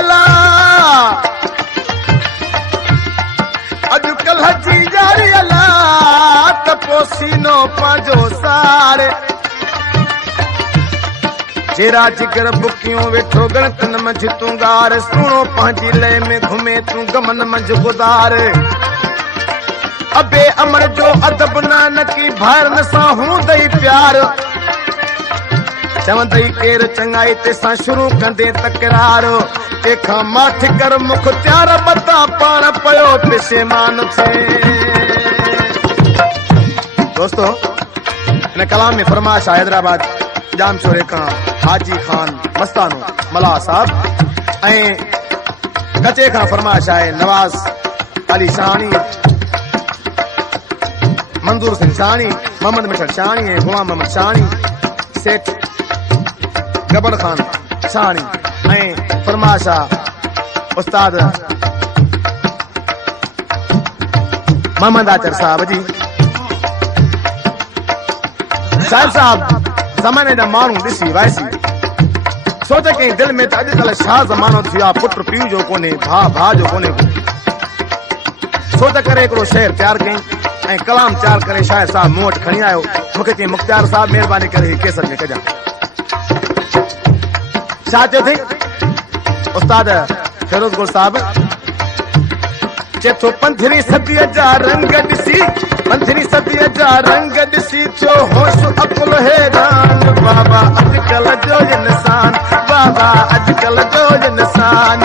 अला अॼुकल्ह जी यारी अला त पोसीनो पंहिंजो साड़े जेरा जिगर बुकियूं वेठो गणतन मंझ तूं गार सुणो पंहिंजी लय में घुमे तूं गमन मंझ गुदार अबे अमर जो अदब नानकी भारन सां हूंदई प्यार चवंदई केर चङाई तेसां शुरू कंदे तकरार तंहिंखां माठ कर मुख त्यार बता पाण पयो पेशेमान थे। दोस्तों इन कलाम में फरमाइश हैदराबाद जाम शोरे का हाजी खान मस्तानो मला साहब ऐं कचे का फरमाइश है नवाज अली शानी मंजूर सिंह शानी मोहम्मद मिठर शानी गुलाम मोहम्मद शानी सेठ गबर खान शानी ऐं फरमाइश उस्ताद मोहम्मद आचर साहब जी। साहिब साहब ज़माने जा माण्हू ॾिसी वाइसी सोच कई दिल में त अॼुकल्ह छा ज़मानो थियो आहे पुट पीउ जो कोन्हे भाउ जो कोन्हे सोच करे हिकिड़ो शेर तयारु कई ऐं कलाम तयारु करे शाइर साहब मूं वटि खणी आयो मूंखे चई मुख्तियार साहब महिरबानी करे केसर में कजां छा चयो अथई उस्ताद फिरोज गुल साहब चेथो पंथरी सदीअ जा रंग ॾिसी पंथरी सदीअ जा रंग ॾिसी थियो होश अकुल हैरान बाबा अॼुकल्ह जो इंसान बाबा अॼुकल्ह जो इंसान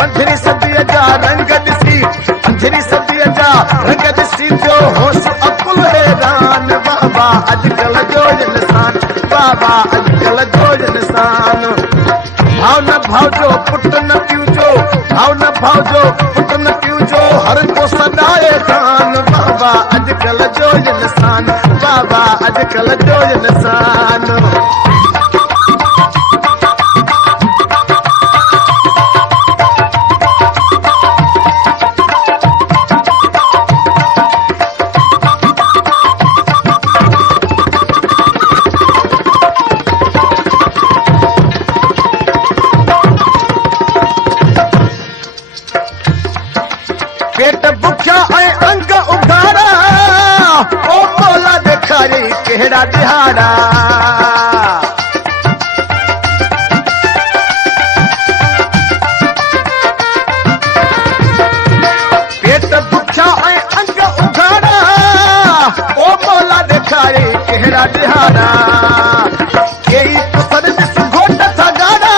पंथरी सदीअ जा रंग ॾिसी पंथरी सदीअ जा रंग ॾिसी थियो होश अकुल हैरान बाबा अॼुकल्ह जो इंसान बाबा अॼुकल्ह जो इंसान भाव न भाव जो पुट न पियो जो भाव न भाव जो पुट न पियो जो हर को सदाए खान बाबा अॼुकल्ह जो इंसान बाबा अॼुकल्ह जो इंसान। पेट बुख्या ऐं अंग उघाड़ा ओ मौला ॾेखारी कहिड़ा दिहाड़ा पेट बुख्या ऐं अंग उघाड़ा ओ मौला ॾेखारी कहिड़ा दिहाड़ा कई पुसर ॾिस घोट था गाड़ा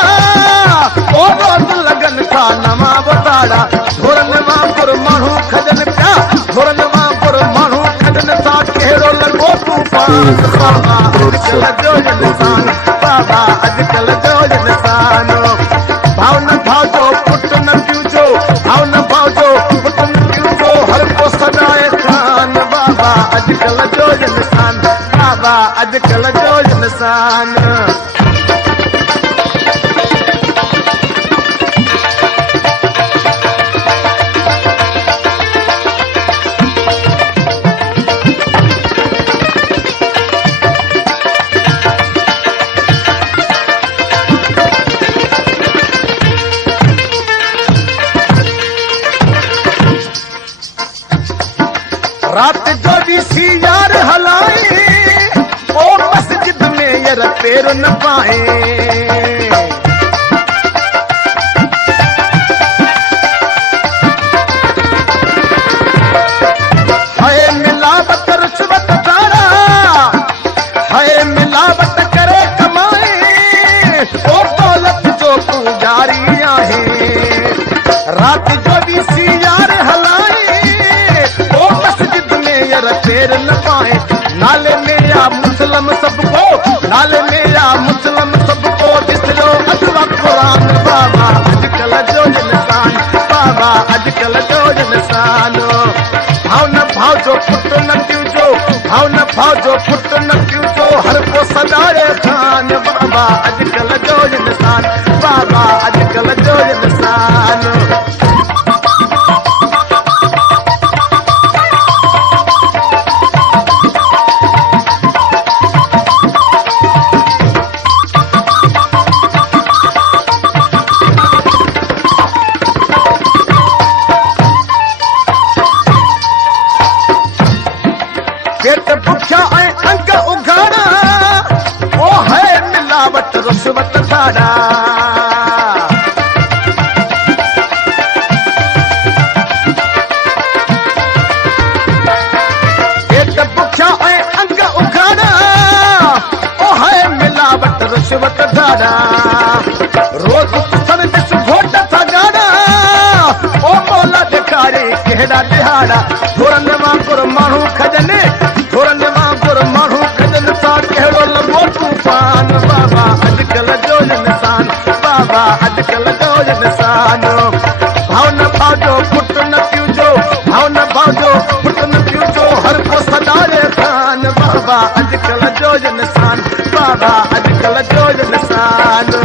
ओ रोज़ लगन था नवां वताड़ा घोरनि वांगुर माण्हू खजनि पिया घोरनि वांगुर माण्हू खजनि था कहिड़ो लॻो तूफान बाबा अॼुकल्ह जो इंसान बाबा अॼुकल्ह जो इंसान भाव न भाव जो पुट न पियो जो भाव न भाव जो पुट न पियो जो हर को सदाए खान बाबा अॼुकल्ह जो इंसान बाबा अॼुकल्ह जो इंसान। रात जो ॾिसी यार हलाए ओ मस्जिद में यार पैर न पाए हाय मिलावट रिश्वत दारा हाय मिलावट करे कमाए ओ दौलत जो पुजारी आहे रात जो ॾिसी यार हलाए पैर न पाए नाले मेरा मुस्लिम सबको नाले मेरा मुस्लिम सबको ॾिसो अथवा कुरान बाबा अॼुकल्ह जो इंसान बाबा अॼुकल्ह जो इंसान भाव न भाव जो पुट न पियो जो भाव न भाव जो पुट न पियो जो हर को सदाए खान बाबा अॼुकल्ह जो इंसान बाबा अॼुकल्ह जो इंसान। केड़ा दिहाड़ा थोरन वांगुर माण्हू खजने थोरन वांगुर माण्हू खजन सा केड़ो लॻो तूफान बाबा अॼुकल्ह जो इंसान बाबा अॼुकल्ह जो इंसान भाव न भावजो पुट न पीउजो भाव न भावजो पुट न पीउजो हर को सदारे खान बाबा अॼुकल्ह जो इंसान बाबा अॼुकल्ह जो इंसान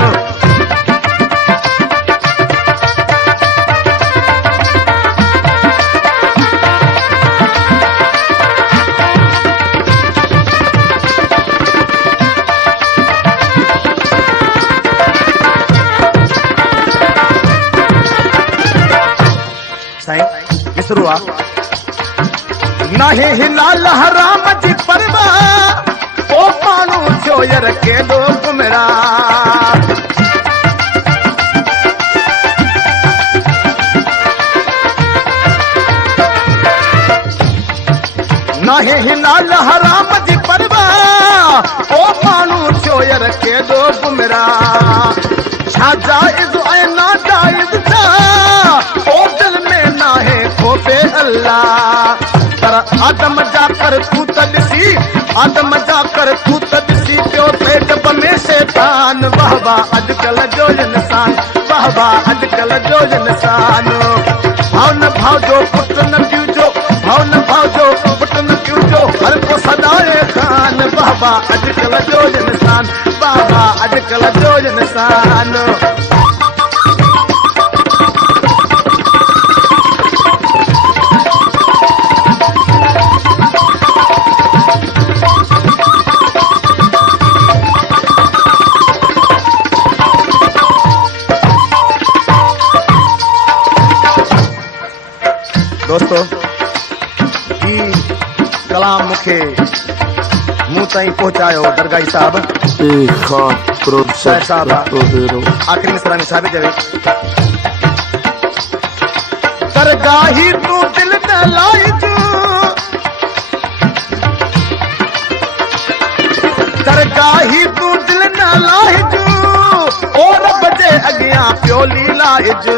विसरू नाही हिला लहराम जी परवा ओ माण्हू थियो यर केॾो गुमरा नाही हिला लहराम जी परवा ओ माण्हू थियो यर केॾो गुमरा छा जाइज़ ऐं नाजाइज़ छा ओ दिल में नाहे खोफे अल्लाह पर आदम जा कर तू त ॾिसी आदम जा कर तू त ॾिसी पियो पेट में शैतान वाह वाह अॼुकल्ह जो इंसान वाह वाह अॼुकल्ह जो इंसान भाव न भावजो पुट न पीउजो भाव न भावजो पुट न पीउजो हर को सदाए खान वाह वाह अॼुकल्ह जो इंसान वाह वाह अॼुकल्ह जो इंसान दोस्तों ई कलाम मुखे मुंह ताईं पहुंचायो दरगाही साहब साहब आखिरी मिसरा में साबित है दरगाही तू दिल न लाइजो दरगाही तू दिल न लाइजो और बजे अगियां प्योली लाइजो